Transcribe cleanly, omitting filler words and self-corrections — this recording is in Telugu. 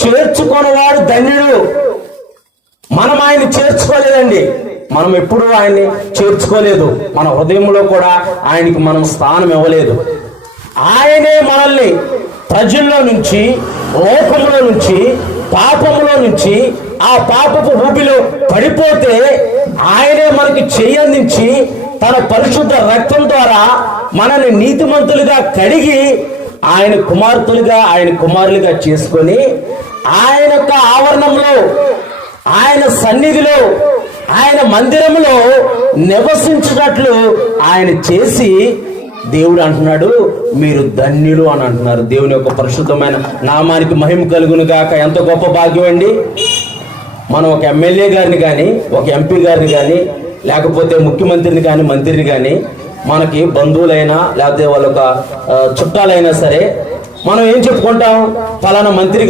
చేర్చుకున్నవాడు ధన్యుడు. మనం ఆయన చేర్చుకోలేదండి, మనం ఎప్పుడూ ఆయన్ని చేర్చుకోలేదు, మన హృదయంలో కూడా ఆయనకి మనం స్థానం ఇవ్వలేదు. ఆయనే మనల్ని ప్రజల్లో నుంచి, లోకంలో నుంచి, పాపములో నుంచి, ఆ పాపపు ఊపిలో పడిపోతే ఆయనే మనకి చెయ్యందించి తన పరిశుద్ధ రక్తం ద్వారా మనల్ని నీతిమంతులుగా కడిగి ఆయన కుమార్తెలుగా, ఆయన కుమారులుగా చేసుకొని ఆయన యొక్క ఆవరణంలో, ఆయన సన్నిధిలో, ఆయన మందిరంలో నివసించినట్లు ఆయన చేసి దేవుడు అంటున్నాడు, మీరు ధన్యులు అని అంటున్నారు. దేవుని యొక్క పరిశుద్ధమైన నామానికి మహిమ కలుగును గాక. ఎంత గొప్ప భాగ్యం అండి. మనం ఒక ఎమ్మెల్యే గారిని కానీ, ఒక ఎంపీ గారిని కానీ, లేకపోతే ముఖ్యమంత్రిని కానీ, మంత్రిని కానీ, మనకి బంధువులైనా లేకపోతే వాళ్ళ చుట్టాలైనా సరే మనం ఏం చెప్పుకుంటాం, ఫలానా మంత్రి